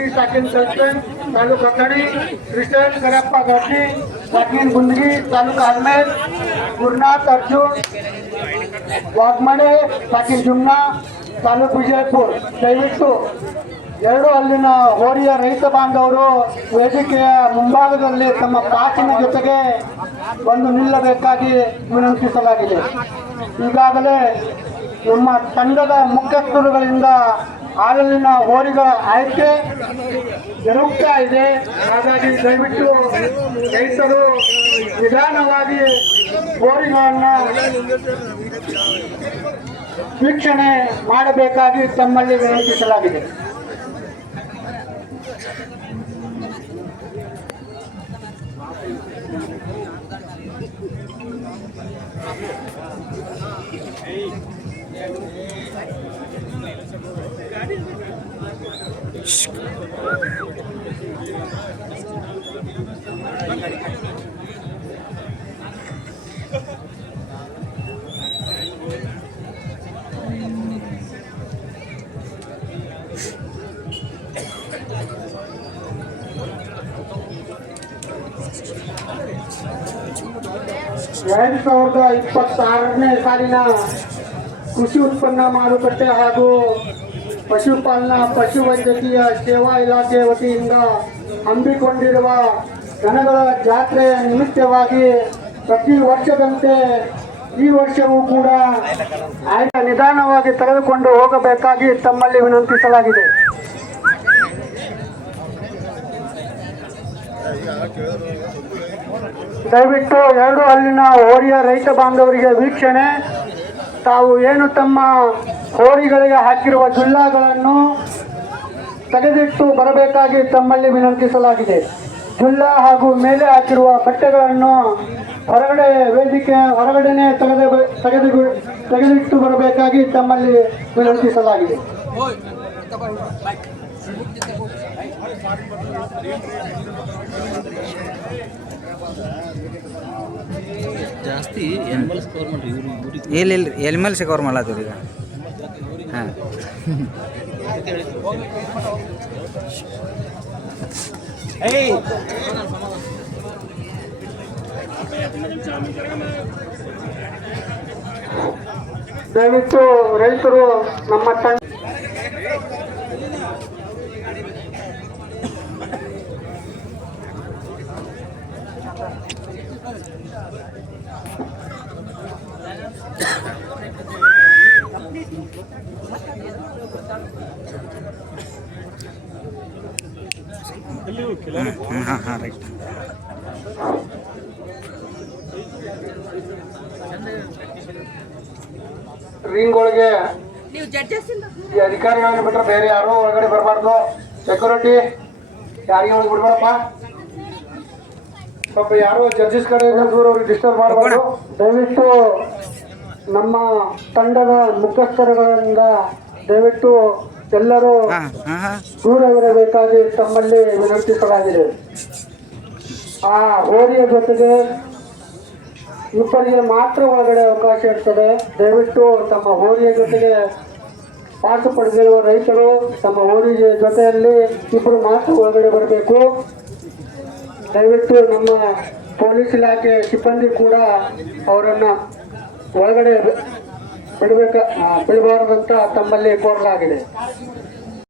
ಗುಂದಗಿ ಸಾಕಿನ ಸಲ್ಪನ್ ತಾಲೂಕು ಅಕ್ಕಡಿ ಕೃಷ್ಣ ಕರಪ್ಪ ಗಟ್ಟಿ ಸಾಕಿನ ಗುಂಡಗಿ, ತಾಲೂಕು ಅಲ್ಮೇಲ್ ಗುರುನಾಥ್ ಅರ್ಜುನ್ ಜುಮ್ನ, ತಾಲೂಕು ವಿಜಯಪುರ. ದಯವಿಟ್ಟು ಎರಡು ಅಲ್ಲಿನ ಹೋರಿಯ ರೈತ ಬಾಂಧವರು ವೇದಿಕೆಯ ಮುಂಭಾಗದಲ್ಲಿ ತಮ್ಮ ಪಾಚಿನ ಜೊತೆಗೆ ಬಂದು ನಿಲ್ಲಬೇಕಾಗಿ ವಿನಂತಿಸಲಾಗಿದೆ. ಈಗಾಗಲೇ ನಮ್ಮ ತಂಡದ ಮುಖ್ಯಸ್ಥರುಗಳಿಂದ ಹಾಲಲ್ಲಿನ ಹೋರಿಗಳ ಆಯ್ಕೆ ಜರುಗ್ತಾ ಇದೆ. ಹಾಗಾಗಿ ದಯವಿಟ್ಟು ರೈತರು ನಿಧಾನವಾಗಿ ಹೋರಿಗಳನ್ನು ವೀಕ್ಷಣೆ ಮಾಡಬೇಕಾಗಿ ತಮ್ಮಲ್ಲಿ ವಿನಂತಿಸಲಾಗಿದೆ. ಎರಡು ಸಾವಿರದ ಇಪ್ಪತ್ತಾರನೇ ಸಾಲಿನ ಕೃಷಿ ಉತ್ಪನ್ನ ಮಾರುಕಟ್ಟೆ ಹಾಗೂ ಪಶುಪಾಲನಾ ಪಶುವೈದ್ಯಕೀಯ ಸೇವಾ ಇಲಾಖೆ ವತಿಯಿಂದ ಹಮ್ಮಿಕೊಂಡಿರುವ ದನಗಳ ಜಾತ್ರೆ ನಿಮಿತ್ತವಾಗಿ ಪ್ರತಿ ವರ್ಷದಂತೆ ಈ ವರ್ಷವೂ ಕೂಡ ಆಯ್ಕೆ ನಿಧಾನವಾಗಿ ತೆಗೆದುಕೊಂಡು ಹೋಗಬೇಕಾಗಿ ತಮ್ಮಲ್ಲಿ ವಿನಂತಿಸಲಾಗಿದೆ. ದಯವಿಟ್ಟು ಎರಡು ಅಲ್ಲಿನ ಓರಿಯ ರೈತ ಬಾಂಧವರಿಗೆ ವೀಕ್ಷಣೆ. ತಾವು ಏನು ತಮ್ಮ ಹೋರಿಗಳಿಗೆ ಹಾಕಿರುವ ಜುಲ್ಲಾಗಳನ್ನು ತೆಗೆದಿಟ್ಟು ಬರಬೇಕಾಗಿ ತಮ್ಮಲ್ಲಿ ವಿನಂತಿಸಲಾಗಿದೆ. ಜುಲ್ಲಾ ಹಾಗೂ ಮೇಲೆ ಹಾಕಿರುವ ಬಟ್ಟೆಗಳನ್ನು ಹೊರಗಡೆ ವೇದಿಕೆ, ಹೊರಗಡೆನೆ ತೆಗೆದ ತೆಗೆದು ತೆಗೆದಿಟ್ಟು ಬರಬೇಕಾಗಿ ತಮ್ಮಲ್ಲಿ ವಿನಂತಿಸಲಾಗಿದೆ. ಜಾಸ್ತಿ ಎನಿಮಲ್ಸ್ ಕವರ್ ಮಾಡ್ರಿ ಇವ್ರು ಇವ್ರಿಗೆ. ಇಲ್ಲ ಇಲ್ಲ ಮೇಲೆ ಕವರ್ ಈಗ. ಹಾಂ. ದಯವಿಟ್ಟು ರೈತರು ನಮ್ಮ ತಂಡ ಹಾಂ ಹಾಂ ಹಾಂ ರೈಟ್ ರಿಂಗ್ ಒಳಗೆ ನೀವು ಜಡ್ಜಸ್ ಇಲ್ಲ. ಈ ಅಧಿಕಾರಿಗಳನ್ನ ಬಿಟ್ಟರೆ ಬೇರೆ ಯಾರು ಒಳಗಡೆ ಬರಬಾರ್ದು. ಸೆಕ್ಯೂರಿಟಿ ಯಾರಿಗೆ ಒಳಗೆ ಬಿಡ್ಬೇಡಪ್ಪ ಪಾಪ ಯಾರೋ ಜಡ್ಜಸ್ ಕಡೆ ದೂರ ಅವ್ರಿಗೆ ಡಿಸ್ಟರ್ಬ್ ಮಾಡಬಾರ್ದು ದಯವಿಟ್ಟು ನಮ್ಮ ತಂಡದ ಮುಖ್ಯಸ್ಥರುಗಳಿಂದ ದಯವಿಟ್ಟು ಎಲ್ಲರೂ ದೂರವಿರಬೇಕಾಗಿ ತಮ್ಮಲ್ಲಿ ವಿನಂತಿಸಲಾಗಿದೆ ಆ ಹೋರಿಯ ಜೊತೆಗೆ ಇಬ್ಬರಿಗೆ ಮಾತ್ರ ಒಳಗಡೆ ಅವಕಾಶ ಇರ್ತದೆ. ದಯವಿಟ್ಟು ತಮ್ಮ ಹೋರಿಯ ಜೊತೆಗೆ ಪಾಠ ಪಡೆದಿರುವ ರೈತರು ತಮ್ಮ ಹೋರಿ ಜೊತೆಯಲ್ಲಿ ಇಬ್ಬರು ಮಾತ್ರ ಒಳಗಡೆ ಬರಬೇಕು. ದಯವಿಟ್ಟು ನಮ್ಮ ಪೊಲೀಸ್ ಇಲಾಖೆ ಸಿಬ್ಬಂದಿ ಕೂಡ ಅವರನ್ನ ಒಳಗಡೆ ಬಿಡಬೇಕ ಬಿಡಬಾರದಂತ ತಮ್ಮಲ್ಲಿ ಕೋರಲಾಗಿದೆ.